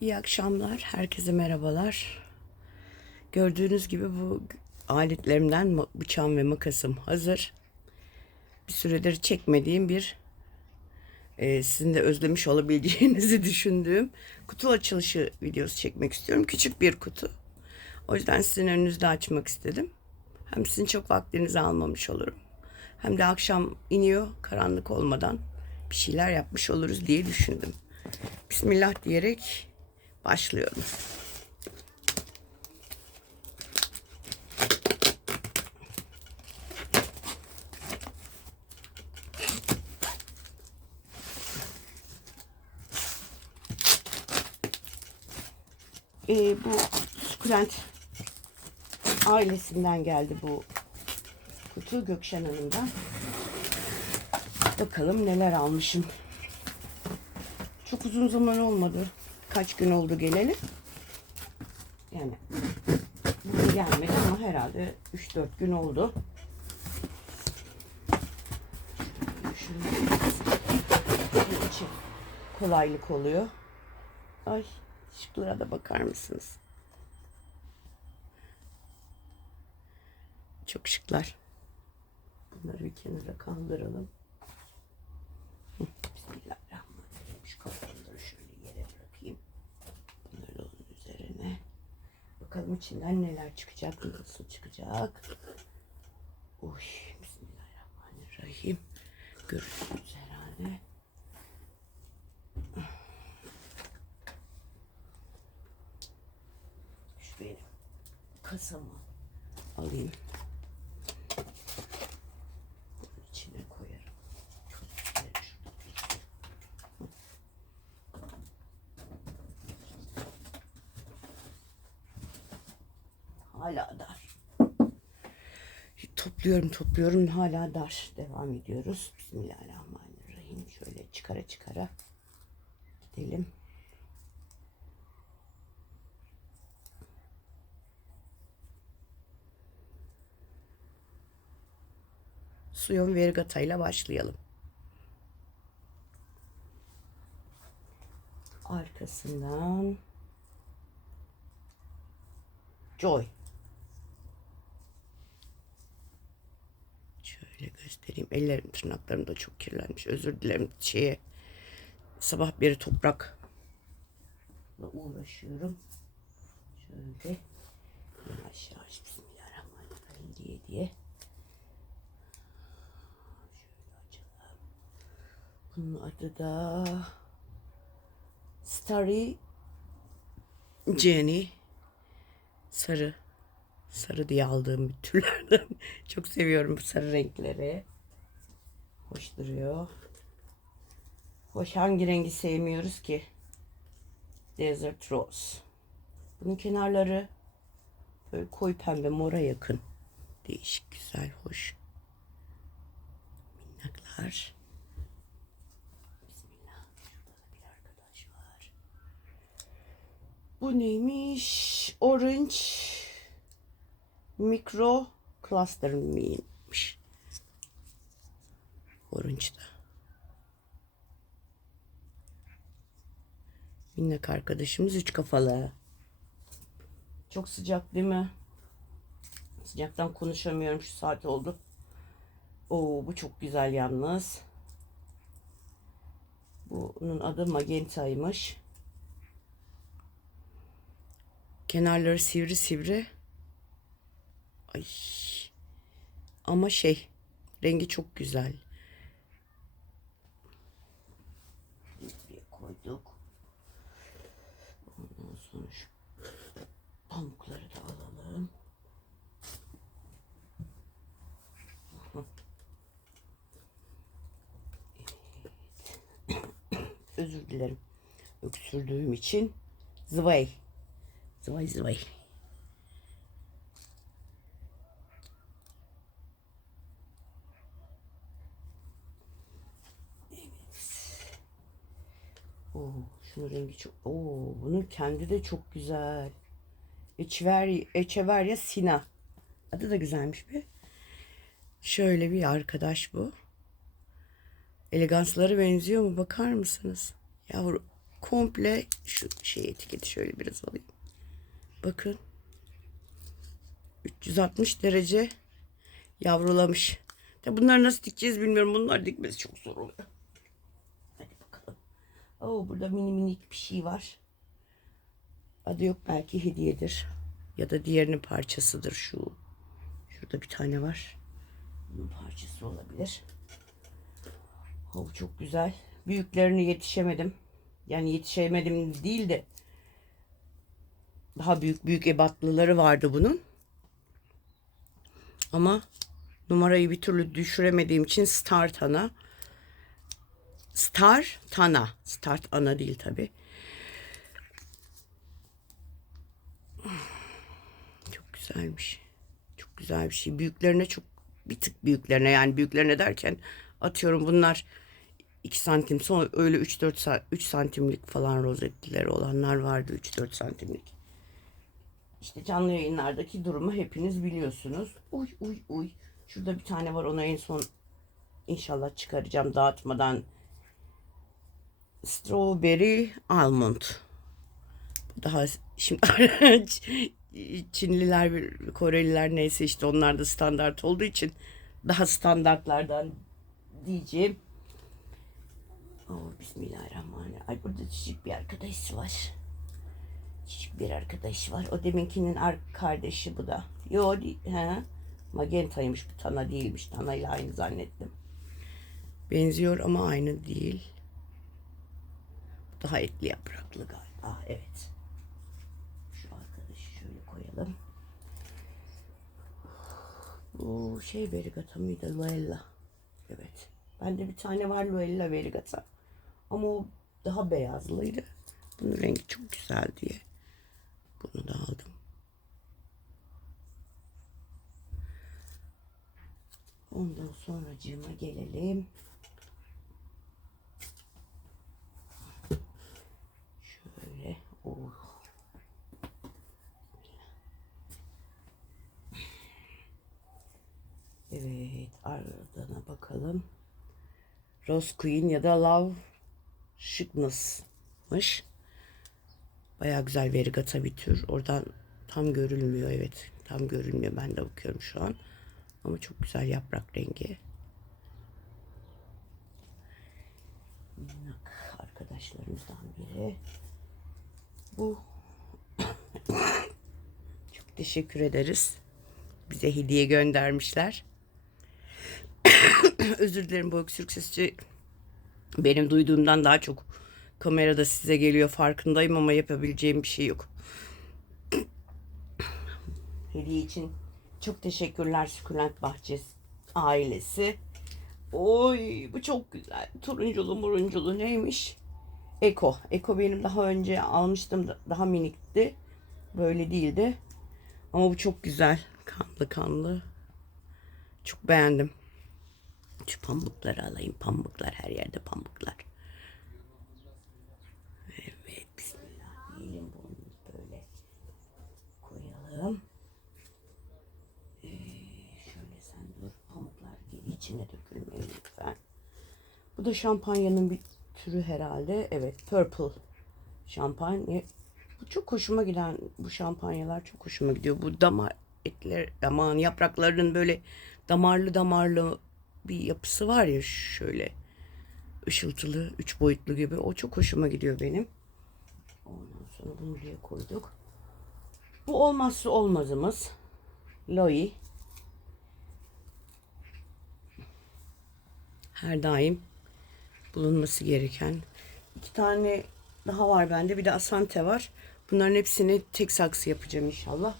İyi akşamlar, herkese merhabalar. Gördüğünüz gibi bu aletlerimden bıçağım ve makasım hazır. Bir süredir çekmediğim bir, e, sizin de özlemiş olabileceğinizi düşündüğüm kutu açılışı videosu çekmek istiyorum. Küçük bir kutu. O yüzden sizin önünüzde açmak istedim. Hem sizin çok vaktinizi almamış olurum. Hem de akşam iniyor karanlık olmadan bir şeyler yapmış oluruz diye düşündüm. Bismillah diyerek başlıyorum. Ee, bu sukulent ailesinden geldi bu kutu Gökşen Hanım'dan. Bakalım neler almışım. Çok uzun zaman olmadı. Kaç gün oldu geleli. Yani bugün gelmedi ama herhalde 3-4 gün oldu. İçin kolaylık oluyor. Ay şıklara da bakar mısınız? Çok şıklar. Bunları bir kenara kaldıralım. Bismillahirrahmanirrahim. Şu kafaları şöyle yere bırakayım. Bunları da onun üzerine. Bakalım içinden neler çıkacak, nasıl çıkacak. Uy, Bismillahirrahmanirrahim. Görürsünüz herhalde. Şu benim kasamı alayım. Bunun içine koyarım. Çok güzel şurada. Hala dar. Topluyorum topluyorum hala dar. Devam ediyoruz. Bismillahirrahmanirrahim. Şöyle çıkara çıkara gidelim. Suyon Vergata ile başlayalım. Arkasından Joy. Şöyle göstereyim. Ellerim, tırnaklarım da çok kirlenmiş. Özür dilerim. Şeye sabah beri toprakla uğraşıyorum. Şöyle yavaş yavaş Bismillahirrahmanirrahim diye diye. Şöyle açalım. Bunun adı da Starry Jenny. Sarı. Sarı diye aldığım bir türlerden. Çok seviyorum bu sarı renkleri. Hoş duruyor. Hoş hangi rengi sevmiyoruz ki? Desert Rose. Bunun kenarları böyle koyu pembe mora yakın. Değişik, güzel, hoş. Minnaklar. Bismillah. Bu neymiş? Orange Micro Cluster miymiş? Orange'da. Minnak arkadaşımız üç kafalı. Çok sıcak değil mi? Sıcaktan konuşamıyorum şu saat oldu. Oo bu çok güzel yalnız. Bunun adı Magenta'ymış. Kenarları sivri sivri. Ay. Ama şey rengi çok güzel. Buraya koyduk. Ondan sonra şu pamukları da alalım. Özür dilerim. Öksürdüğüm için zıvay. Zıvay zıvay. Oo, şunun rengi çok. Oo, bunun kendi de çok güzel. Echever, Echeverya Sina. Adı da güzelmiş bir. Şöyle bir arkadaş bu. Elegansları benziyor mu bakar mısınız? Yavru komple şu şey etiketi şöyle biraz alayım. Bakın. 360 derece yavrulamış. Ya bunları nasıl dikeceğiz bilmiyorum. Bunlar dikmesi çok zor oluyor. Oo, burada mini minik bir şey var. Adı yok belki hediyedir. Ya da diğerinin parçasıdır şu. Şurada bir tane var. Bunun parçası olabilir. Oh, çok güzel. Büyüklerini yetişemedim. Yani yetişemedim değil de daha büyük büyük ebatlıları vardı bunun. Ama numarayı bir türlü düşüremediğim için Start Ana. Star Tana. Start Ana değil tabi. Çok güzelmiş. Çok güzel bir şey. Büyüklerine çok bir tık büyüklerine yani büyüklerine derken atıyorum bunlar 2 santim sonra öyle 3-4 sa- 3 santimlik falan rozetlileri olanlar vardı 3-4 santimlik. İşte canlı yayınlardaki durumu hepiniz biliyorsunuz. Uy uy uy. Şurada bir tane var onu en son inşallah çıkaracağım dağıtmadan. Strawberry almond. Daha şimdi Çinliler, Koreliler neyse işte onlar da standart olduğu için daha standartlardan diyeceğim. Oh, Bismillahirrahmanirrahim. Ay burada küçük bir arkadaş var. Küçük bir arkadaş var. O deminkinin ar- kardeşi bu da. Yo. He. Magenta'ymış bu Tana değilmiş. Tana ile aynı zannettim. Benziyor ama aynı değil. Daha etli yapraklı galiba. Evet. Şu arkadaşı şöyle koyalım. Bu şey verigata mıydı? Luella. Evet. Bende bir tane var Luella verigata. Ama o daha beyazlıydı. Bunun rengi çok güzel diye. Bunu da aldım. Ondan sonra cıma gelelim. Şöyle. Oh. Evet, ardına bakalım. Rose Queen ya da Love Sickness'mış. Bayağı güzel verigata bir tür. Oradan tam görülmüyor evet. Tam görülmüyor. Ben de bakıyorum şu an. Ama çok güzel yaprak rengi. Arkadaşlarımızdan biri. Bu. çok teşekkür ederiz. Bize hediye göndermişler. Özür dilerim bu öksürük sesi benim duyduğumdan daha çok kamerada size geliyor farkındayım ama yapabileceğim bir şey yok. Hediye için çok teşekkürler Sukulent Bahçesi ailesi. Oy bu çok güzel. Turunculu murunculu neymiş? Eko. Eko benim daha önce almıştım. da- Daha minikti. Böyle değildi. Ama bu çok güzel. Kanlı kanlı. Çok beğendim. Şu pamukları alayım. Pamuklar her yerde pamuklar. Evet bismillah diyelim bunu böyle koyalım. Ee, şöyle sen dur pamuklar içine dökülmeyin lütfen. Bu da şampanyanın bir türü herhalde. Evet purple şampanya. Bu çok hoşuma giden bu şampanyalar çok hoşuma gidiyor. Bu damar etler aman yapraklarının böyle damarlı damarlı bir yapısı var ya şöyle ışıltılı, üç boyutlu gibi. O çok hoşuma gidiyor benim. Ondan sonra bunu buraya koyduk. Bu olmazsa olmazımız. Loi. Her daim bulunması gereken. iki tane daha var bende. Bir de Asante var. Bunların hepsini tek saksı yapacağım inşallah.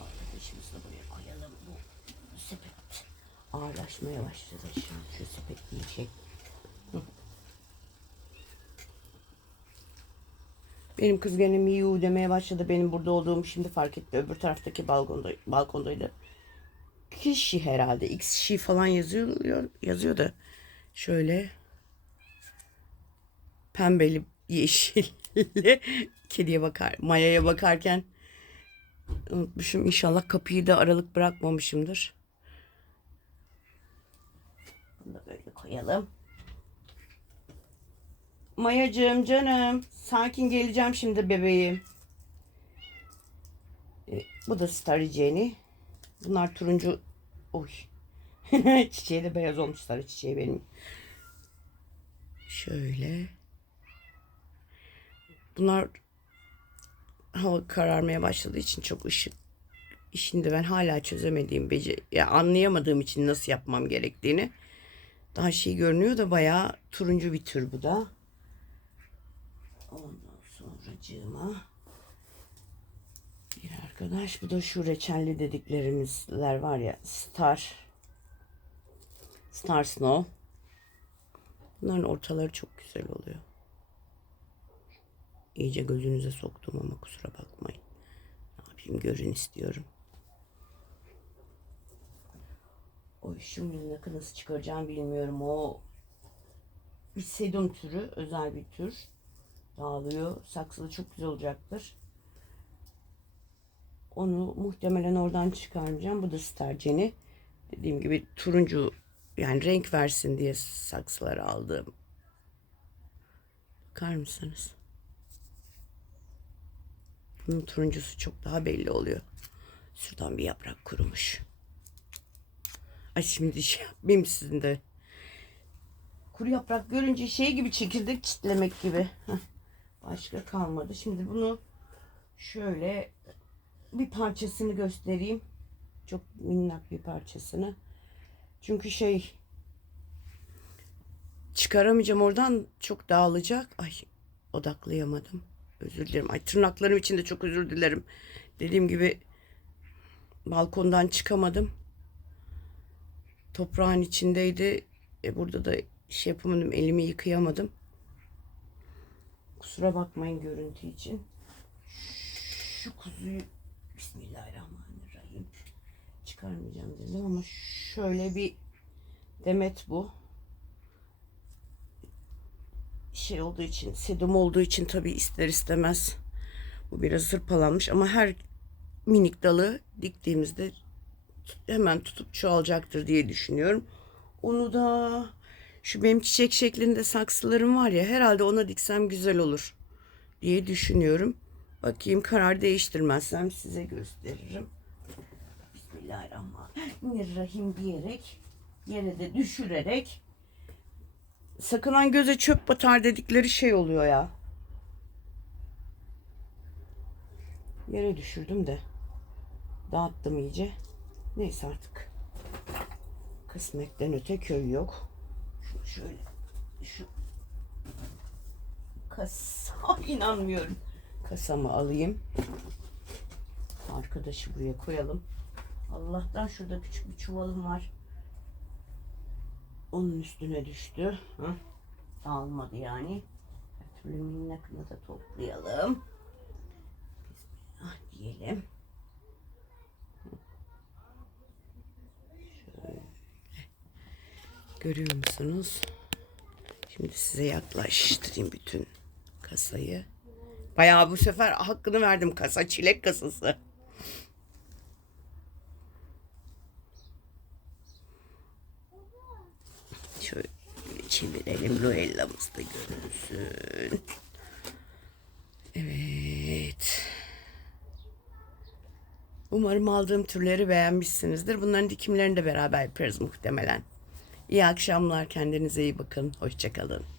Arkadaşımızı da buraya koyalım. Bu, sepet ağırlaşmaya başladı. Şu, şu sepet diyecek. Benim kız gene miyu demeye başladı. Benim burada olduğumu şimdi fark etti. Öbür taraftaki balkonda, balkondaydı. Kişi herhalde. X şi falan yazıyor, yazıyor da. Şöyle. Pembeli yeşilli kediye bakar. Maya'ya bakarken unutmuşum. İnşallah kapıyı da aralık bırakmamışımdır. Bunu da böyle koyalım. Mayacığım canım. Sakin geleceğim şimdi bebeğim. E, bu da Starry Jenny. Bunlar turuncu. Oy. çiçeği de beyaz olmuş sarı çiçeği benim. Şöyle. Bunlar hava kararmaya başladığı için çok ışık işinde ben hala çözemediğim bece ya anlayamadığım için nasıl yapmam gerektiğini daha şey görünüyor da bayağı turuncu bir tür bu da. Ondan sonracığıma bir arkadaş bu da şu reçelli dediklerimizler var ya Star Star Snow. Bunların ortaları çok güzel oluyor. İyice gözünüze soktum ama kusura bakmayın. Ne yapayım görün istiyorum. Oy şu minnakı nasıl çıkaracağım bilmiyorum. O bir sedum türü, özel bir tür. Dağılıyor. Saksılı çok güzel olacaktır. Onu muhtemelen oradan çıkarmayacağım. Bu da sterceni. Dediğim gibi turuncu yani renk versin diye saksıları aldım. Bakar mısınız? Bunun turuncusu çok daha belli oluyor. Şuradan bir yaprak kurumuş. Ay şimdi şey yapmayayım sizin de. Kuru yaprak görünce şey gibi çekirdek çitlemek gibi. Başka kalmadı. Şimdi bunu şöyle bir parçasını göstereyim. Çok minnak bir parçasını. Çünkü şey çıkaramayacağım oradan çok dağılacak. Ay odaklayamadım. Özür dilerim. Ay tırnaklarım için de çok özür dilerim. Dediğim gibi balkondan çıkamadım. Toprağın içindeydi. E, burada da şey yapamadım. Elimi yıkayamadım. Kusura bakmayın görüntü için. Şu kuzuyu Bismillahirrahmanirrahim. Çıkarmayacağım dedim ama şöyle bir demet bu. Şey olduğu için, sedum olduğu için tabii ister istemez bu biraz hırpalanmış ama her minik dalı diktiğimizde hemen tutup çoğalacaktır diye düşünüyorum. Onu da şu benim çiçek şeklinde saksılarım var ya herhalde ona diksem güzel olur diye düşünüyorum. Bakayım karar değiştirmezsem size gösteririm. Bismillahirrahmanirrahim diyerek yere de düşürerek sakınan göze çöp batar dedikleri şey oluyor ya. Yere düşürdüm de dağıttım iyice. Neyse artık. Kısmetten öte köy yok. Şunu şöyle şu kasa inanmıyorum. Kasamı alayım. Arkadaşı buraya koyalım. Allah'tan şurada küçük bir çuvalım var. Onun üstüne düştü. Hı? Almadı yani. Her türlü minnakını da toplayalım. Bismillah diyelim. Görüyor musunuz? Şimdi size yaklaştırayım bütün kasayı. Bayağı bu sefer hakkını verdim kasa. Çilek kasası. Şöyle çevirelim. Luella'mız da görünsün. Evet. Umarım aldığım türleri beğenmişsinizdir. Bunların dikimlerini de beraber yaparız muhtemelen. İyi akşamlar. Kendinize iyi bakın. Hoşçakalın.